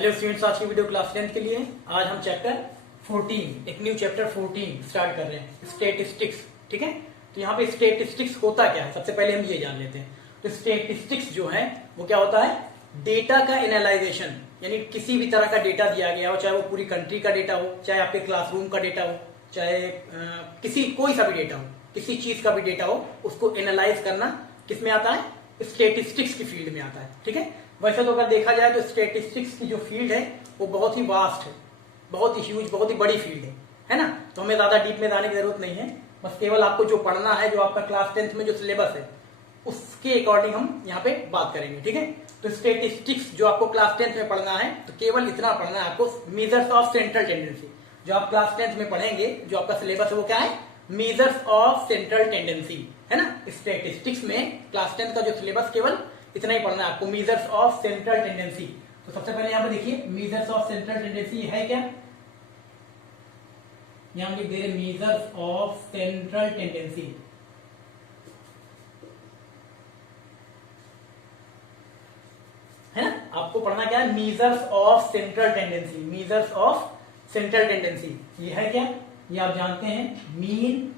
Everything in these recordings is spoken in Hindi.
हेलो स्टूडेंट्स, आज की वीडियो क्लास 10 के लिए है। आज हम चैप्टर 14 एक न्यू चैप्टर 14 स्टार्ट कर रहे हैं, स्टेटिस्टिक्स। ठीक है, तो यहाँ पे स्टेटिस्टिक्स होता क्या है, सबसे पहले हम ये जान लेते हैं। तो स्टेटिस्टिक्स जो है वो क्या होता है, डेटा का एनालाइजेशन, यानी किसी भी तरह का डेटा दिया गया हो, चाहे वो पूरी कंट्री का डेटा हो, चाहे आपके क्लासरूम का डेटा हो, चाहे किसी कोई सा भी डेटा हो, किसी चीज का भी डेटा हो, उसको एनालाइज करना किस में आता है, स्टेटिस्टिक्स की फील्ड में आता है। ठीक है, वैसे तो अगर देखा जाए तो स्टेटिस्टिक्स की जो फील्ड है वो बहुत ही वास्ट है, बहुत ही ह्यूज, बहुत ही बड़ी फील्ड है ना। तो हमें ज्यादा डीप में जाने की जरूरत नहीं है, बस केवल आपको जो पढ़ना है, जो आपका क्लास 10th में जो सिलेबस है उसके अकॉर्डिंग हम यहाँ पे बात करेंगे। ठीक है, तो स्टेटिस्टिक्स जो आपको क्लास 10th में पढ़ना है, तो केवल इतना पढ़ना है आपको, मेजर्स ऑफ सेंट्रल टेंडेंसी। जो आप क्लास 10th में पढ़ेंगे, जो आपका सिलेबस है वो क्या है, मेजर्स ऑफ सेंट्रल टेंडेंसी, है ना। स्टेटिस्टिक्स में क्लास 10th का जो सिलेबस केवल इतना ही पढ़ना है आपको, मेजर्स ऑफ सेंट्रल टेंडेंसी। तो सबसे पहले यहां पे देखिए, मेजर्स ऑफ सेंट्रल टेंडेंसी है क्या, यहां लिख दे रहे मेजर्स ऑफ सेंट्रल टेंडेंसी। है ना, आपको पढ़ना क्या है, measures of central tendency. Measures of central tendency ये है क्या, ये आप जानते हैं, मीन,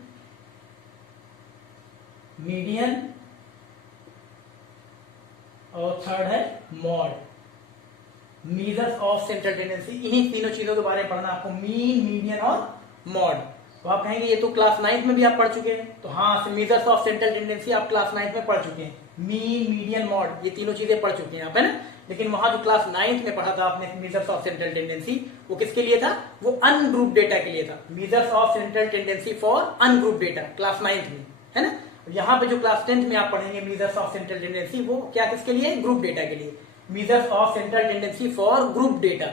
मीडियन और थर्ड है mod. Measures of central tendency, इन्हीं तीनों चीजों के बारे में पढ़ना आपको, मीन, मीडियन और मॉड। तो आप कहेंगे ये तो क्लास 9th में भी आप पढ़ चुके हैं, तो हाँ, मेजर्स ऑफ सेंट्रल टेंडेंसी आप क्लास 9th में पढ़ चुके हैं। मीन, मीडियन, मॉड, ये तीनों चीजें पढ़ चुके हैं आप, है ना। लेकिन वहां जो क्लास 9th में पढ़ा था आपने मेजर्स ऑफ सेंट्रल टेंडेंसी, वो किसके लिए था, वो अनग्रुप डेटा के लिए था। Measures of central tendency for ungroup data, class 9th में, है ना। यहाँ पे जो क्लास 10th में आप पढ़ेंगे मेजर्स ऑफ सेंट्रल टेंडेंसी, वो क्या किसके लिए, ग्रुप डेटा के लिए। Measures of central tendency for group data,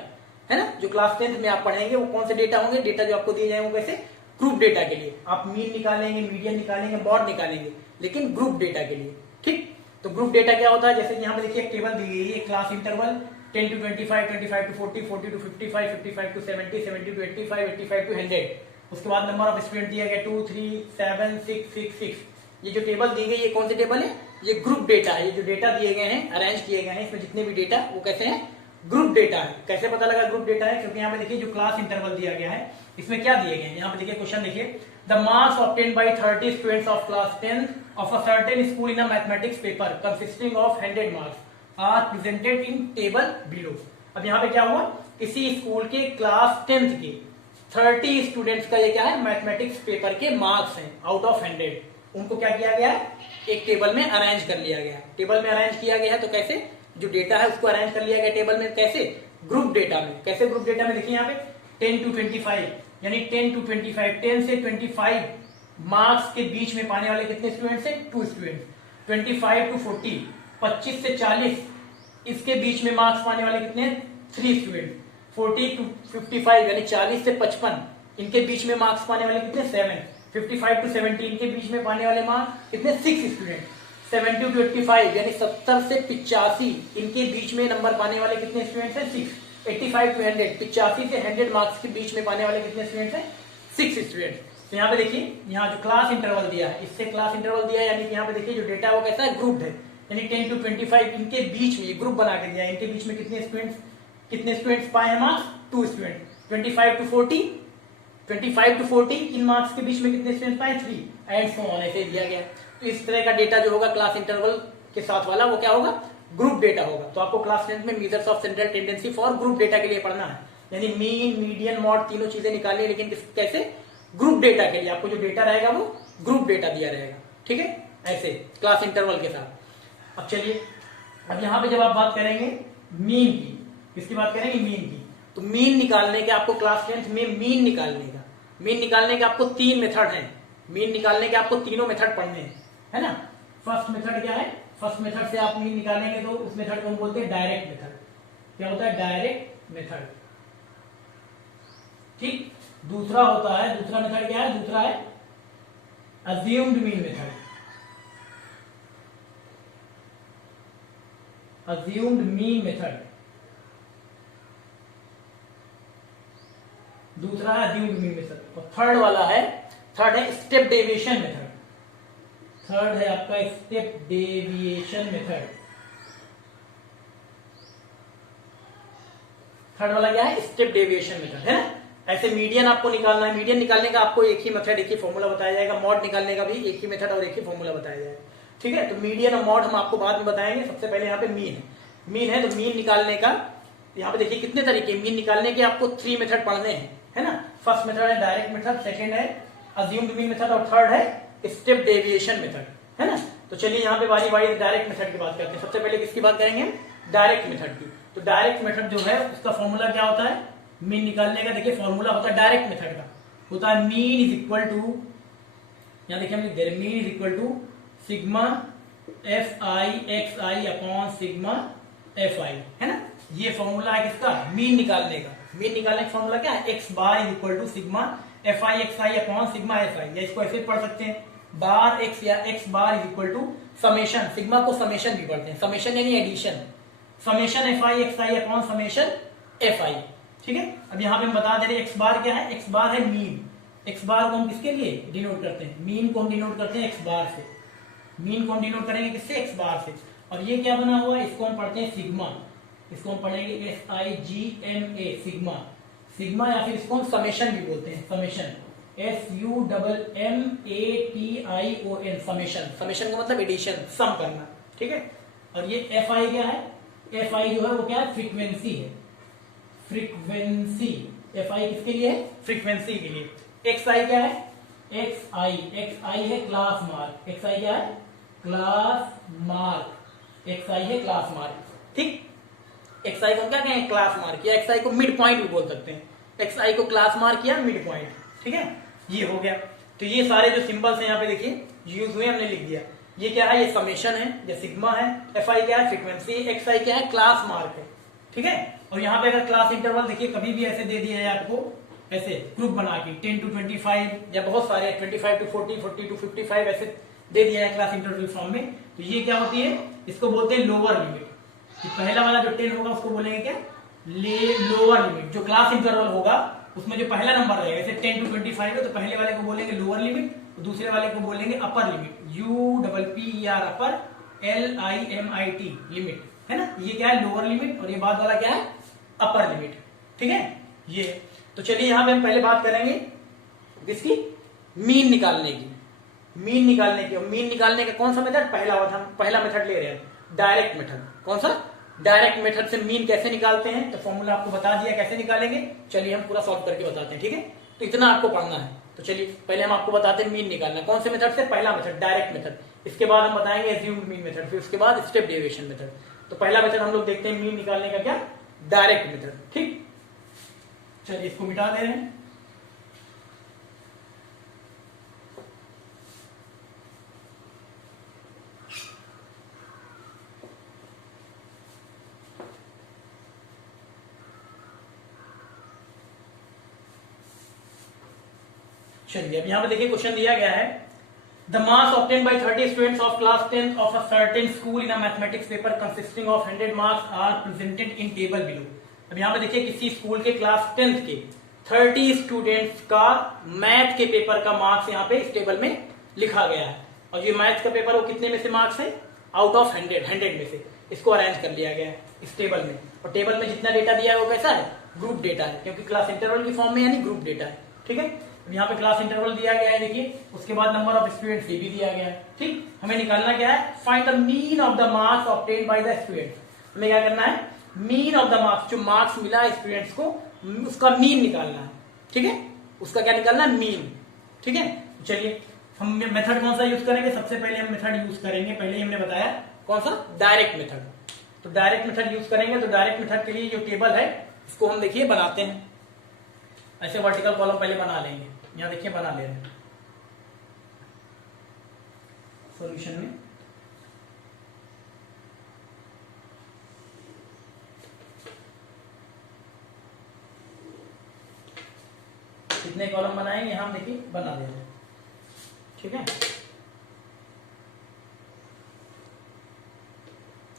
है ना। जो क्लास 10th में आप पढ़ेंगे वो कौन से डेटा होंगे, डेटा जो आपको दिए जाएंगे कैसे, ग्रुप डेटा के लिए। आप मीन निकालेंगे, मीडियन निकालेंगे, मॉड निकालेंगे, लेकिन ग्रुप डेटा के लिए। ठीक, तो ग्रुप डेटा क्या होता है, जैसे कि यहाँ पे देखिए एक टेबल दी गई है, class interval 10 to 25, 25 to 40, 40 to 55, 55 to 70, 70 to 85, 85 to 100। उसके बाद नंबर ऑफ स्टूडेंट दिया गया 2, 3, 7, 6, 6, 6। ये जो टेबल दी गई, ये कौन सी टेबल है, ये ग्रुप डेटा है। ये जो डेटा दिए गए हैं, अरेंज किए गए हैं, इसमें जितने भी डेटा वो कैसे हैं, ग्रुप डेटा है। कैसे पता लगा ग्रुप डेटा है, क्योंकि यहाँ पे देखिए जो क्लास इंटरवल दिया गया है, इसमें क्या दिए गए हैं, यहाँ पे देखिए क्वेश्चन देखिए, the marks obtained by 30 students of class 10th of a certain school in a mathematics paper consisting of 100 marks are presented in table below. अब यहाँ पे क्या हुआ, किसी स्कूल के क्लास 10th के 30 स्टूडेंट्स का ये क्या है, मैथमेटिक्स पेपर के मार्क्स हैं आउट ऑफ 100। उनको क्या किया गया है, एक टेबल में अरेंज कर लिया गया। टेबल में अरेंज किया गया है, तो कैसे, जो डेटा है उसको अरेंज कर लिया गया टेबल में, कैसे, ग्रुप डेटा में। कैसे ग्रुप डेटा में, देखिए यहाँ पे 10 to 25, यानी 10 to 25, 10 से 25 मार्क्स के बीच में पाने वाले कितने स्टूडेंट्स हैं, 2 स्टूडेंट्स। 25 to 40, 25 से 40 इसके बीच में मार्क्स पाने वाले कितने, 3 स्टूडेंट। 40 to 55 यानी 40 से 55 इनके बीच में मार्क्स पाने वाले कितने, 7। 55 to 70 इनके बीच में पाने वाले मार्क्स कितने, 6 स्टूडेंट। 70 to 85 यानी 70 से 85 इनके बीच में नंबर पाने वाले कितने स्टूडेंट्स हैं, 6। 85 to 100, 85 से 100 मार्क्स के बीच में पाने वाले कितने स्टूडेंट्स हैं, 6 स्टूडेंट। तो यहाँ पे देखिए, यहाँ जो क्लास इंटरवल दिया है, इससे क्लास इंटरवल दिया है, यानी कि यहाँ पे देखिए जो डेटा है वो कैसा है, ग्रुप है। यानी 10 to 25 इनके बीच में ये ग्रुप बना के दिया है, इनके बीच में कितने स्टूडेंट्स पाए हैं marks, 2 student. 25 to 40 in marks के बीच में कितने स्टूडेंट्स पाए, 3, एंड सो ऑन, ऐसे दिया गया। तो इस तरह का डेटा जो होगा क्लास इंटरवल के साथ वाला, वो क्या होगा, ग्रुप डेटा होगा। तो आपको क्लास 10th में measures of central tendency for group data के लिए पढ़ना है, यानी मीन, मीडियन, मॉड तीनों चीजें निकालनी है, लेकिन कैसे, ग्रुप डेटा के लिए। आपको जो डेटा रहेगा वो ग्रुप डेटा दिया रहेगा। ठीक है, ऐसे क्लास इंटरवल के साथ। अब चलिए, अब यहाँ पे जब आप बात करेंगे मीन की, किसकी बात करेंगे, मीन की। तो मीन निकालने के आपको क्लास 10th में मीन निकालने के आपको 3 मेथड हैं। मीन निकालने के आपको तीनों मेथड पढ़ने हैं, है ना। फर्स्ट मेथड क्या है, फर्स्ट मेथड से आप मीन निकालेंगे तो उस मेथड को हम बोलते हैं डायरेक्ट मेथड। क्या होता है, डायरेक्ट मेथड। ठीक, दूसरा होता है, दूसरा मेथड क्या है, दूसरा है assumed mean method. Assumed mean method दूसरा है, अज्यूम्ड मीन मेथड। और थर्ड है स्टेप डेविएशन मेथड। थर्ड है आपका स्टेप डेविएशन मेथड। थर्ड वाला क्या है, स्टेप डेविएशन मेथड, है ना। ऐसे मीडियन आपको निकालना है, मीडियन निकालने का आपको एक ही मेथड, एक ही फॉर्मूला बताया जाएगा, मॉड निकालने का भी एक ही मेथड और एक ही फॉर्मूला बताया जाएगा, ठीक है। तो मीडियन और मॉड हम आपको बाद में बताएंगे। सबसे पहले यहाँ पे मीन है, मीन है तो मीन निकालने का यहाँ पे देखिए कितने तरीके, मीन निकालने के आपको 3 मेथड पढ़ने हैं, है ना। फर्स्ट मेथड है डायरेक्ट मेथड, सेकंड है अज्यूम्ड मीन मेथड और थर्ड है स्टेप डेविएशन मेथड, है ना। तो चलिए यहाँ पे बारी बारी डायरेक्ट मेथड की बात करते हैं। सबसे पहले किसकी बात करेंगे, डायरेक्ट मेथड की। तो डायरेक्ट मेथड जो है उसका फॉर्मूला क्या होता है, मीन निकालने का देखिए फॉर्मूला होता है डायरेक्ट मेथड का, होता है मीन इज इक्वल टू, यहां देखिए हम लिख दे रहे mean is equal to sigma F I X I upon sigma F I, है ना। ये फॉर्मूला है किसका, मीन निकालने का। मीन निकालने का फॉर्मूला क्या है, X bar is equal to sigma F I X I upon sigma F I, या इसको ऐसे पढ़ सकते हैं बार एक्स या X bar is equal to summation, sigma को समेशन भी पढ़ते हैं, समेशन यानी addition, summation F I X I upon summation F I, ठीक है। अब यहाँ पे हम बता दे रहे हैं एक्स बार क्या है, एक्स बार है मीन। एक्स बार को हम किसके लिए डिनोट करते हैं, मीन को हम डिनोट करते हैं एक्स बार से, मीन को हम डिनोट करेंगे किससे, एक्स बार से। और ये क्या बना हुआ है, इसको हम पढ़ते हैं सिग्मा, इसको हम पढ़ेंगे S I G M A sigma, sigma या फिर इसको हम समेशन भी बोलते हैं, summation S U double M A T I O N, summation, summation का मतलब एडिशन, सम करना, ठीक है। और ये एफ आई क्या है, एफ आई जो है वो क्या है, फ्रीक्वेंसी है, फ्रीक्वेंसी, एफ आई किसके लिए है, फ्रीक्वेंसी के लिए। एक्स आई क्या है, एक्स आई है क्लास मार्क, एक्स आई क्या है, क्लास मार्क, एक्स आई है क्लास मार्क, ठीक। एक्स आई को क्या कहें, क्लास मार्क, या एक्स आई को मिड पॉइंट भी बोल सकते हैं, एक्स आई को क्लास मार्क या मिड पॉइंट, ठीक है। ये हो गया। तो ये सारे जो सिंबल्स हैं यहाँ पे देखिए यूज हुए, हमने लिख दिया। ये क्या है, ये समेशन है, ये सिग्मा है, एफ आई क्या है, फ्रीक्वेंसी, एक्स आई क्या है, क्लास मार्क है, ठीक है। और यहाँ पे अगर क्लास इंटरवल देखिए कभी भी ऐसे दे दिया है आपको, ऐसे ग्रुप बना के 10 to 25 या बहुत सारे 25 to 40, 40 to 55 ऐसे दे दिया है क्लास इंटरवल फॉर्म में। तो ये क्या होती है, इसको बोलते हैं लोअर लिमिट। पहला वाला जो 10 होगा उसको बोलेंगे क्या, लोअर लिमिट। जो क्लास इंटरवल होगा उसमें जो पहला नंबर रहेगा, जैसे 10 to 25 है तो पहले वाले को बोलेंगे लोअर लिमिट, दूसरे वाले को बोलेंगे upper limit, U double P R upper, L I am I T limit, है ना। ये क्या है, लोअर लिमिट, और ये बाद वाला क्या है, अपर लिमिट, ठीक है। ये तो चलिए यहाँ पे हम पहले बात करेंगे किसकी, मीन निकालने की। मीन निकालने की, मीन निकालने का कौन सा मेथड, पहला मेथड ले रहे हैं डायरेक्ट मेथड। कौन सा, डायरेक्ट मेथड से मीन कैसे निकालते हैं, तो फॉर्मूला आपको बता दिया कैसे निकालेंगे। चलिए हम पूरा सॉल्व करके बताते हैं, ठीक है। तो इतना आपको पढ़ना है। तो चलिए पहले हम आपको बताते हैं मीन निकालना कौन से मेथड से, पहला मेथड डायरेक्ट मेथड, इसके बाद हम बताएंगे एज्यूम्ड मीन मेथड, फिर उसके बाद स्टेप डेविएशन मेथड। तो पहला मेथड हम लोग देखते हैं मीन निकालने का क्या, डायरेक्ट मेथड, ठीक। चलिए इसको मिटा दे रहे हैं। चलिए अब यहां पे देखिए क्वेश्चन दिया गया है, the marks obtained by 30 students of class 10 of a certain school in a mathematics paper consisting of 100 marks are presented in table below. अब यहां पे देखिए किसी स्कूल के क्लास 10th के 30 स्टूडेंट्स का मैथ के पेपर का मार्क्स यहाँ पे इस टेबल में लिखा गया है। और ये मैथ का पेपर वो कितने में से मार्क्स है, आउट ऑफ 100 में से इसको अरेंज कर लिया गया है इस टेबल में। और टेबल में जितना डेटा दिया है वो कैसा है, ग्रुप डेटा है, क्योंकि क्लास इंटरवल की फॉर्म में यानी ग्रुप डेटा है, ठीक है। यहाँ पे क्लास इंटरवल दिया गया है देखिए, उसके बाद नंबर ऑफ स्टूडेंट्स ये भी दिया गया है, ठीक। हमें निकालना क्या है, find the mean of the marks obtained by the students. हमें क्या करना है, मीन ऑफ द मार्क्स, जो मार्क्स मिला है स्टूडेंट्स को उसका मीन निकालना है, ठीक है। उसका क्या निकालना है, मीन, ठीक है। चलिए हम मेथड कौन सा यूज करेंगे, सबसे पहले हम मेथड यूज करेंगे, पहले ही हमने बताया कौन सा, डायरेक्ट मेथड। तो डायरेक्ट मेथड यूज करेंगे। तो डायरेक्ट मेथड के लिए जो टेबल है इसको हम देखिए बनाते हैं, ऐसे वर्टिकल कॉलम पहले बना लेंगे। यहां देखिए बना ले रहे हैं सॉल्यूशन में, कितने कॉलम बनाएंगे यहां देखिए बना दे रहे हैं, ठीक है।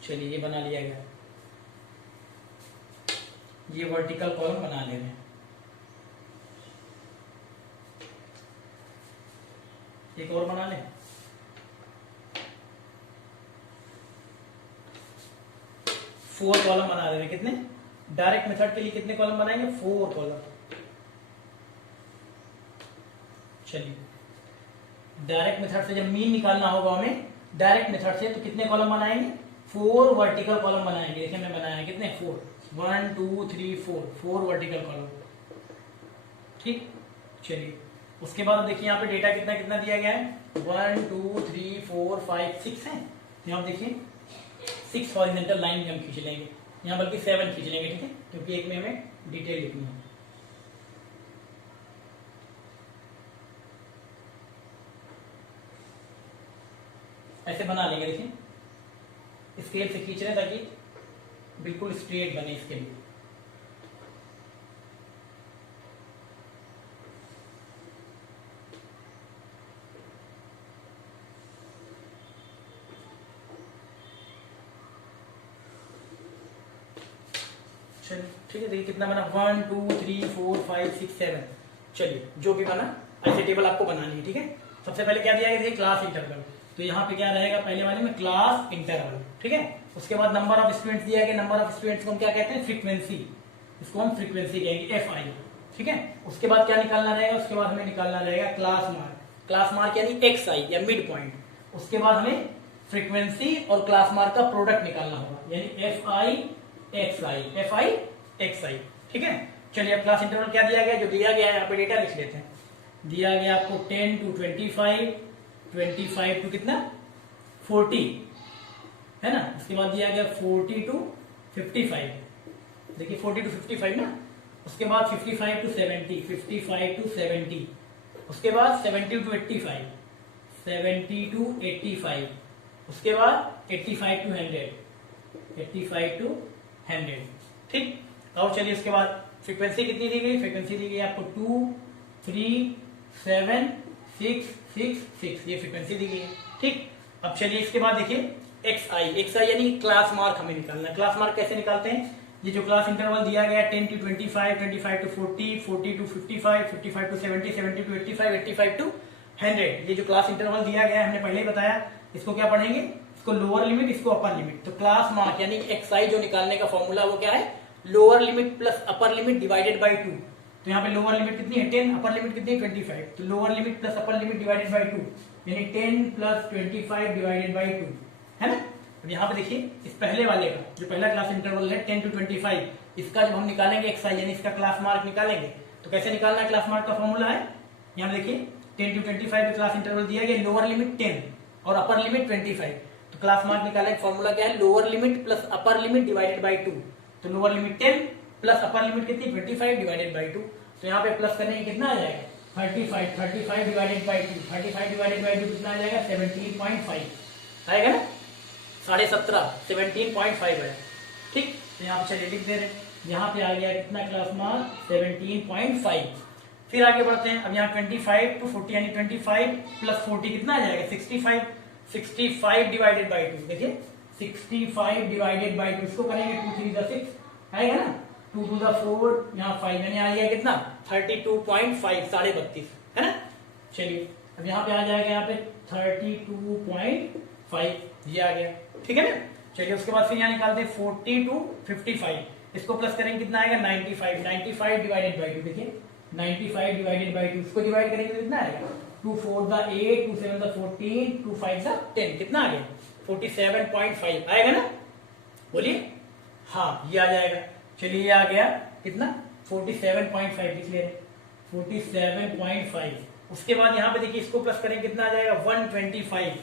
चलिए ये बना लिया गया, ये वर्टिकल कॉलम बना ले रहे हैं। एक और बना लें, 4 कॉलम बना दे रहे हैं, कितने डायरेक्ट मेथड के लिए कितने कॉलम बनाएंगे? 4 कॉलम। चलिए, डायरेक्ट मेथड से जब मीन निकालना होगा हमें डायरेक्ट मेथड से, तो कितने कॉलम बनाएंगे? 4 वर्टिकल कॉलम बनाएंगे। देखिए हमने बनाया कितने? 4, 1 2 3 4 वर्टिकल कॉलम। ठीक, चलिए उसके बाद देखिए यहाँ पे डेटा कितना कितना दिया गया है? 1 2 3 4 5 6 है। तो यहाँ देखिए 6 हॉरिजॉन्टल लाइन भी हम खींच लेंगे, यहाँ बल्कि 7 खींच लेंगे, ठीक है, क्योंकि एक में हमें डिटेल लिखनी है। ऐसे बना लेंगे। देखिए स्केल से खींच रहे हैं ताकि बिल्कुल स्ट्रेट बने इसके लिए। चलिए ठीक है, देखिए कितना बना? 1 2 3 4 5 6 7। चलिए जो भी बना ऐसे टेबल आपको बनानी है, ठीक है। सबसे पहले क्या दिया गया? देखिए क्लास इंटरवल। तो यहाँ पे क्या रहेगा? पहले वाले में क्लास इंटरवल, ठीक है। उसके बाद नंबर ऑफ स्टूडेंट्स दिया गया। नंबर ऑफ स्टूडेंट्स को हम क्या कहते हैं? फ्रीक्वेंसी। इसको हम फ्रीक्वेंसी कहेंगे, FI, ठीक है। उसके बाद क्या निकालना रहेगा? उसके बाद हमें निकालना रहेगा क्लास मार्क। क्लास मार्क यानी XI या मिड पॉइंट। उसके बाद हमें फ्रीक्वेंसी और क्लास मार्क का प्रोडक्ट निकालना होगा, यानी FI XI, ठीक है। चलिए अब क्लास इंटरवल क्या दिया गया? जो दिया गया है यहाँ पे डेटा लिख लेते हैं। दिया गया आपको 10 to 25, 25 टू कितना? 40, है ना। उसके बाद दिया गया 40 to 55, देखिए 40 to 55 ना। उसके बाद 55 to 70, 55 to 70। उसके बाद 70 to 85, 70 to 85। उसके बाद 85 to 100, 85 to 100, ठीक। और चलिए उसके बाद फ्रीक्वेंसी कितनी दी गई? फ्रीक्वेंसी दी गई आपको 2 3 7 6 6 6, ये फ्रीक्वेंसी दी गई है, ठीक। अब चलिए इसके बाद देखिए XI यानी क्लास मार्क हमें निकालना है। क्लास मार्क कैसे निकालते हैं? ये जो क्लास इंटरवल दिया गया है 10 to 25, 25 to 40, 40 to 55, 55 to 70, 70 to 85, 85 to 100, ये जो क्लास इंटरवल दिया गया है हमने पहले ही बताया। इसको क्या पढ़ेंगे? इसको लोअर लिमिट, इसको अपर लिमिट। तो क्लास मार्क यानी XI जो निकालने का फॉर्मूला वो क्या है? Lower limit plus upper limit divided by 2। तो यहाँ पे लोअर लिमिट कितनी है? 10, अपर लिमिट कितनी है? 25। तो lower limit plus upper limit divided by 2, यानी 10 प्लस 25 डिवाइडेड बाई 2, है ना। अब यहाँ पे देखिए इस पहले वाले का जो पहला क्लास इंटरवल है 10 to 25, इसका जब हम निकालेंगे XI यानी इसका क्लास मार्क निकालेंगे, तो कैसे निकालना है? क्लास मार्क का फॉर्मूला है, यहाँ देखिए 10 to 25 में क्लास इंटरवल दिया गया, लोअर लिमिट 10 और अपर लिमिट 25। तो क्लास मार्क निकालने का फॉर्मूला क्या है? Lower limit plus upper limit divided by 2। तो lower limit 10 plus upper limit कितनी? 25 डिवाइडेड बाई 2। तो यहाँ पे प्लस करने कितना आ जाएगा? 35, 35 डिवाइडेड बाई 2, 35 डिवाइडेड बाई 2 कितना आ जाएगा? 17.5 आएगा ना, 17.5, 17.5 है, ठीक। तो यहाँ पे चलिए लिख दे रहे हैं, यहाँ पे आ गया कितना क्लास मार्क? 17.5। फिर आगे बढ़ते हैं। अब यहाँ 25 to 40 यानी 25 प्लस 40 कितना आ जाएगा? 65, 65 डिवाइडेड बाई 2, देखिए 65 डिवाइडेड बाई 2, इसको करेंगे 2 3 जा 6 आएगा ना, 2 2 जा 4, यहाँ 5 यानी आ गया कितना? 32.5, 32.5, है ना। चलिए अब यहाँ पे आ जाएगा, यहाँ पे 32.5 ये आ गया, ठीक है ना। चलिए उसके बाद फिर यहाँ निकालते हैं 40 to 55, इसको प्लस करेंगे कितना आएगा? 95, 95 डिवाइडेड बाई 2, देखिए 95 डिवाइडेड बाई 2, इसको डिवाइड करेंगे तो कितना आएगा? 2 4 दा 8, 2 7 दा 14, 2 5 दा 10, कितना आ गया? 47.5 आएगा ना, बोलिए। हाँ ये आ जाएगा। चलिए ये आ गया कितना? 47.5 लिख ले, 47.5। उसके बाद यहाँ पे देखिए इसको प्लस करेंगे कितना आ जाएगा? 125,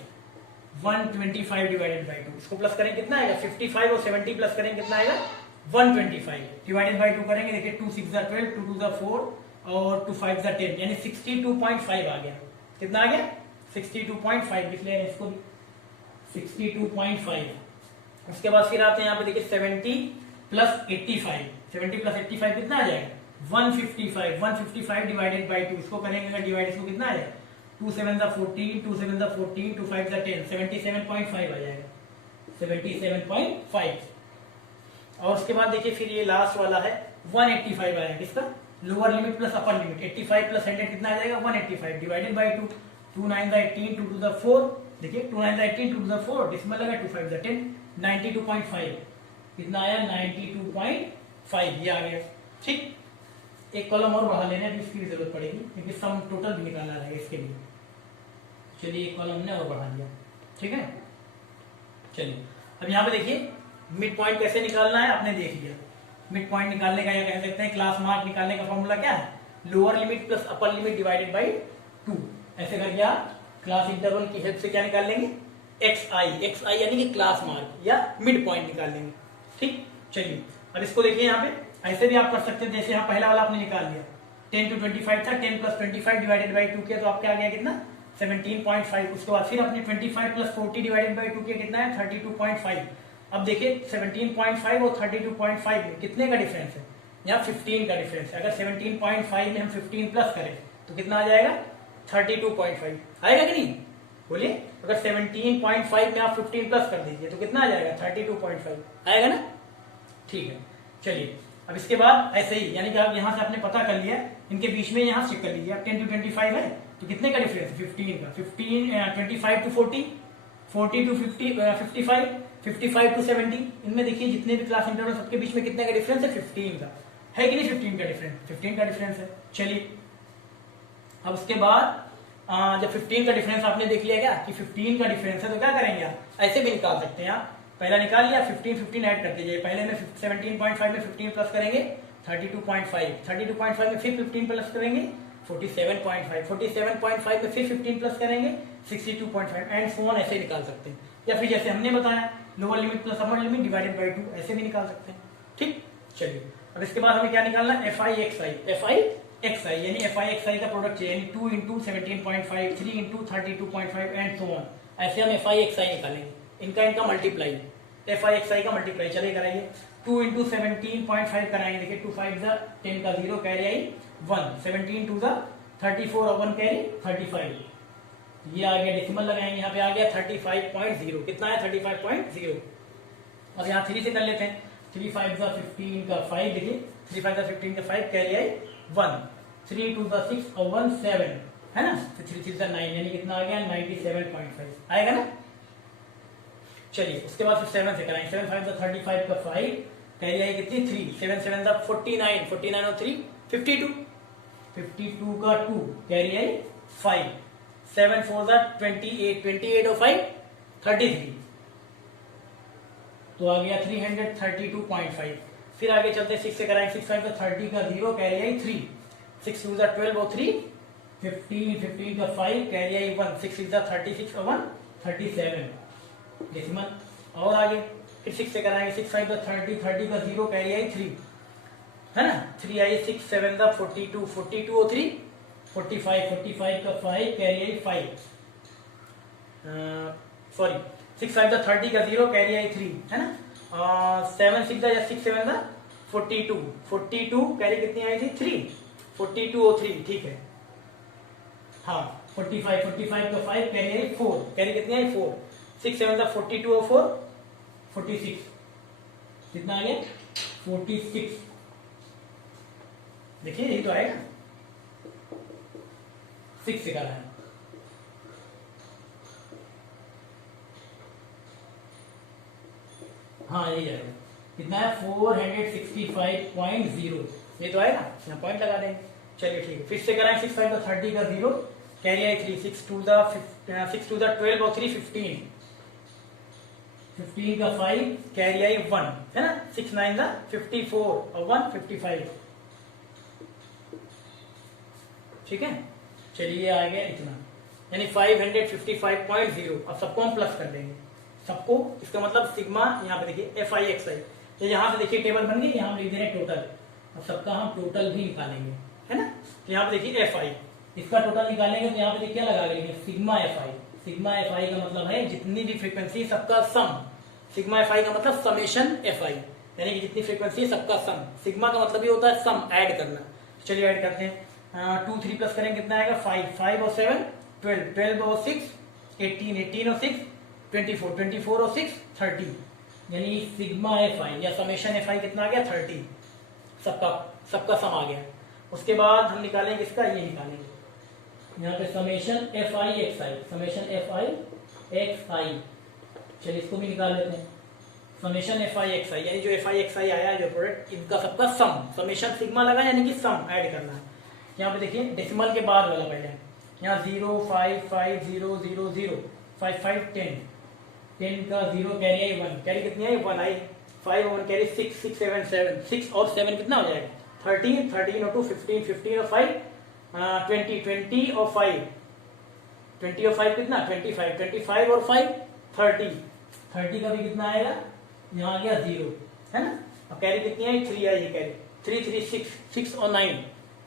125 डिवाइडेड बाई 2, इसको प्लस करेंगे कितना आएगा? 55 और 70 प्लस करेंगे कितना आएगा? 125 डिवाइडेड बाई 2 करेंगे, देखिए 2 6 जा 12, 2 2 जा 4 और 2 5 जा 10, यानी 62.5 आ गया। कितना आ गया? 62.5 लिख ले इसको भी, 62.5। उसके बाद फिर आते हैं यहाँ पे देखिए 70 प्लस 85, 70 प्लस 85 कितना आ जाएगा? 155, 155 डिवाइडेड बाई 2, इसको करेंगे डिवाइड, इसको कितना आ जाएगा? 2 7 जा 14, 2 7 जा 14, 2 5 जा 10, 77.5 आ जाएगा, 77.5। और उसके बाद देखिए फिर ये लास्ट वाला है 185 आएगा, किसका? Lower limit plus upper limit, 85 plus 100 कितना आ जाएगा? 185 डिवाइडेड बाई 2, 2 9 जा 18, 2 2 जा 4, देखिए 2 9 जा 18, 2 2 जा 4, डिसमल लगा, 2 5 जा 10, 92.5 कितना आया? 92.5 5 ये आ गया। ठीक, एक कॉलम और बढ़ा लेने अभी इसकी भी जरूरत पड़ेगी क्योंकि सम टोटल भी निकालना रहेगा इसके लिए। चलिए एक कॉलम ने और बढ़ा दिया। ठीक है, चलिए अब यहाँ पे देखिए मिड पॉइंट कैसे निकालना है आपने देख लिया। मिड पॉइंट निकालने का या कह सकते हैं क्लास मार्क निकालने का फॉर्मूला क्या है, lower limit plus upper limit divided by 2। ऐसे करके आप क्लास इंटरवल की हेल्प से क्या निकाल लेंगे, एक्स आई यानी कि क्लास मार्क या मिड पॉइंट निकाल लेंगे। ठीक, चलिए अब इसको देखिए यहाँ पे ऐसे भी आप कर सकते हैं, जैसे यहाँ पहला वाला आपने निकाल लिया 10 to 25 था, 10 प्लस 25 डिवाइडेड बाई 2 किया तो आपके आ गया कितना 17.5। उसके बाद फिर अपने 25 प्लस 40 डिवाइडेड बाई 2 किया कितना है 32.5। अब देखिए 17.5 और 32.5 में कितने का डिफरेंस है, यहाँ 15 का डिफरेंस है। अगर 17.5 में हम 15 प्लस करें तो कितना आ जाएगा 32.5 आएगा कि नहीं, बोलिए। अगर 17.5 में आप 15 प्लस कर दीजिए तो कितना आ जाएगा 32.5 आएगा ना। ठीक है, चलिए अब इसके बाद ऐसे ही यानी कि आप यहाँ से आपने पता कर लिया, इनके बीच में यहाँ चेक कर लीजिए आप 10 to 25 है तो कितने का डिफरेंस है 15 का। 25 to 40, 40 to 55, 55 to 70, इनमें देखिए जितने भी क्लास इंटरवल सबके बीच में कितने का डिफरेंस है 15 का है कि नहीं, 15 का डिफरेंस, 15 का डिफरेंस है। चलिए अब उसके बाद जब 15 का डिफरेंस आपने देख लिया क्या कि 15 का डिफरेंस है तो क्या करेंगे आप ऐसे भी निकाल सकते हैं। आप पहला निकाल लिया 15 ऐड कर दीजिए, पहले में 17.5 में 15 प्लस करेंगे 32.5, 32.5 में फिर 15 प्लस करेंगे 47.5, 47.5 में फिर 15 प्लस करेंगे 62.5 एंड सो ऑन, ऐसे निकाल सकते हैं। या फिर जैसे हमने बताया lower limit plus upper limit divided by 2, ऐसे भी निकाल सकते हैं। ठीक, चलिए अब इसके बाद हमें क्या निकालना है एफ आई एक्स आई यानी एफ आई एक्स आई का प्रोडक्ट चाहिए, यानी 2 into 17.5, 3 into 32.5 and so on, ऐसे हम एफ आई एक्स आई निकालेंगे। इनका मल्टीप्लाई, एफ आई एक्स आई का मल्टीप्लाई चलिए कराइए। 2 इंटू 17.5 कराएंगे, देखिए 2 5 10 का 0 कैरी आई 1, 17 2 34 और 1 कैरी 35, ये आ गया डेसिमल लगाएंगे, यहाँ पे आ गया 35.0, कितना है 35.0। और यहाँ 3 से कर लेते हैं, 3 5 15 का 5, देखिए 3 5 15 का 5 कैरी आई 1, 3 2 6 और 1 7 है ना, तो 3 3 9 यानी कितना आ गया 97.5 आएगा ना। चलिए उसके बाद फिर 7 से कराएंगे, 7 5 35 का 5 कैरी आई कितनी 3, 7 7 49, 49 और 3 52, 52 का 2 कैरी आई 5, 7 4 28, 28 और 5 33, तो आ गया 332.5। फिर आगे चलते 6 से कराएंगे, 6 5 30 का 0 कैरी आई 3, 6 2 12 और 3 15, 15 का 5 कैरी आई 1, 6 6 36 और 1 37 डेसिमल। और आगे फिर 6 से कराएंगे, 6 5 30, 30 का 0 कैरी आई 3 है ना, 3 आई 6 7 42, 42 और 3 45, 45 का 5 कैरी आई 5, सॉरी 6 5 30 का 0 कैरी आई 3 है ना, 7 6 6 7 42, 42 कैरी कितनी आई थी 3, 42 और 3 ठीक है, हाँ 45, 45 का 5 कैरी आई 4, कैरी कितनी आई 4, 6 7 42 और 4 46, कितना आ गया 46, देखिए यही तो आएगा 6 से करा है। हाँ यही आएगा, कितना है 465.0, ये तो आएगा, यहाँ पॉइंट लगा देंगे। चलिए ठीक है, फिर से कराएं 6 5 30 का 0 कैरी आई 3, 6 2 12 और 3 15, 15 का 5 कैरी आई 1 है ना, 6 9 54 और 1 55, ठीक है। चलिए आ गया इतना, यानी 555.0। अब सबको हम प्लस कर देंगे, सबको, इसका मतलब सिग्मा, यहाँ पे देखिए एफ आई एक्स आई, यहाँ से देखिए टेबल बन गई, यहाँ हम लिख दे रहे हैं टोटल। अब सबका हम टोटल भी निकालेंगे है ना, तो यहाँ पे देखिए एफ आई, इसका टोटल निकालेंगे तो यहाँ पे देखिए क्या लगा लेंगे सिग्मा एफ आई। सिग्मा एफ आई का मतलब है जितनी भी फ्रीक्वेंसी सबका सम, सिग्मा एफ आई का मतलब समेशन एफ आई, यानी कि जितनी फ्रीक्वेंसी है सबका सम। सिग्मा का मतलब ये होता है सम, ऐड करना। चलिए ऐड करते हैं, 2 3 प्लस करेंगे कितना आएगा 5, 5 और 7 12, 12 और 6 18, 18 और 6 24, 24 और 6 30, यानी सिग्मा एफ आई या समेशन एफ आई कितना आ गया 30, सबका सम आ गया। उसके बाद हम निकालेंगे इसका, ये निकालेंगे यहाँ पे summation F I X I, summation F I X I. चलिए इसको भी निकाल लेते हैं, summation F I X I, यानी जो एफ आई एक्स आई आया जो प्रोडक्ट, इनका सबका सम, समेशन सिग्मा लगा यानी कि सम ऐड करना है। यहाँ पे देखिए डेसिमल के बाद वाला पहले, यहाँ 0 5 5 0 0 0 5 5 10, 10 का 0 कैरी आई 1, कैरी कितनी आई 1 आई, 5 और 1 कैरी 6 6 7 7, 6 और 7 कितना हो जाएगा 13, 13 और 2 15, 15 और 5 20, 20 और 5, 20 और 5 कितना 25, 25 और 5 30, 30 का भी कितना आएगा, यहाँ आ गया 0, है ना। अब कैरी कितनी आई 3 आई, ये कैरी 3 3 6, 6 और 9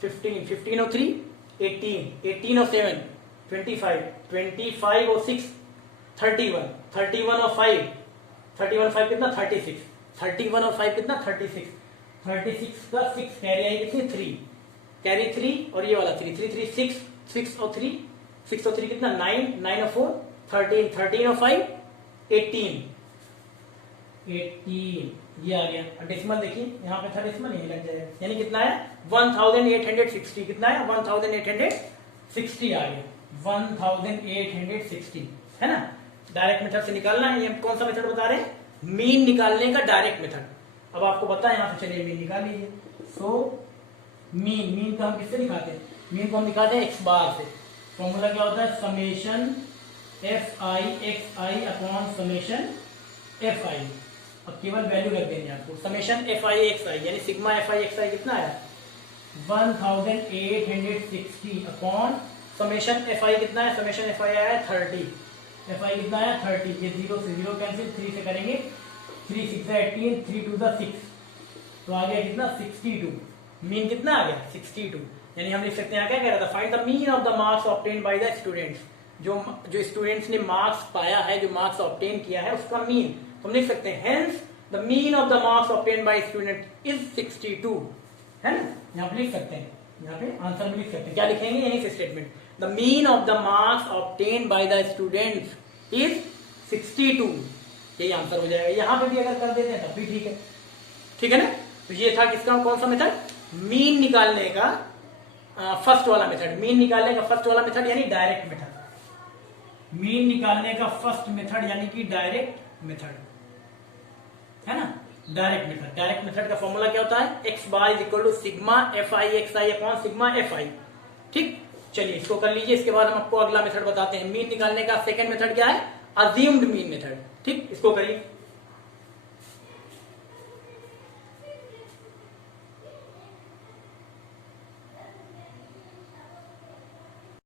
15, 15 और 3 18, 18 और 7 25, 25 और 6 31, 31 और 5, 31 5 कितना 36, 31 और 5 कितना 36, 36 का 6 कैरी आई कितनी 3, कैरी 3 और ये वाला 3 3 3 6, 6 और 3, 6 और 3 कितना 9, 9 और 4 13, 13 और 5 18, 18 ये आ गया। डेसिमल देखिए यहाँ पे था डेसिमल, यही लग जाएगा, यानी कितना है 1860, कितना है 1860 आ गया, 1860, है ना। डायरेक्ट मेथड से निकालना है, ये कौन सा मेथड बता रहे हैं, मीन निकालने का डायरेक्ट मेथड। अब आपको पता है, यहाँ से चलिए मीन निकाल लीजिए। सो मीन को हम किससे दिखाते हैं, मीन को हम दिखाते हैं एक्स बार से। फॉर्मूला क्या होता है, summation F I X I upon summation F आई। अब केवल वैल्यू रख देंगे आपको, summation F I X I यानी सिग्मा एफ आई एक्स आई कितना है 1860 अपॉन समेशन एफ आई कितना है, समेशन एफ आई आया 30, एफ आई कितना है 30, ये 0 से 0 कैंसिल, 3 से करेंगे 3 6 18, 3 2 6, तो आ गया कितना 62, मीन कितना आ गया 62। यानी हम लिख सकते हैं क्या कह रहा था, find the mean of the marks obtained by the students, जो स्टूडेंट्स ने मार्क्स पाया है, जो मार्क्स ऑब्टेन किया है उसका मीन। तो हम लिख सकते हैं hence the mean of the marks obtained bye student is 62, है ना। यहाँ पे लिख सकते हैं, यहाँ पे आंसर में लिख सकते हैं, क्या लिखेंगे यहीं से statement, the mean of the marks obtained by the students is 62, यही आंसर हो जाएगा। यहाँ पे भी अगर कर देते हैं तब भी ठीक है, ठीक है ना। तो ये था किसका, कौन सा मेथड, मीन निकालने का फर्स्ट वाला मेथड, मीन निकालने का फर्स्ट वाला मेथड यानी डायरेक्ट मेथड, मीन निकालने का फर्स्ट मेथड यानी कि डायरेक्ट मेथड, है ना। डायरेक्ट मेथड का फॉर्मूला क्या होता है, X bar is equal to sigma F I X I upon sigma F I. ठीक, चलिए इसको कर लीजिए, इसके बाद हम आपको अगला मेथड बताते हैं। मीन निकालने का सेकंड मेथड क्या है, अज्यूम्ड मीन मेथड। ठीक, इसको करिए।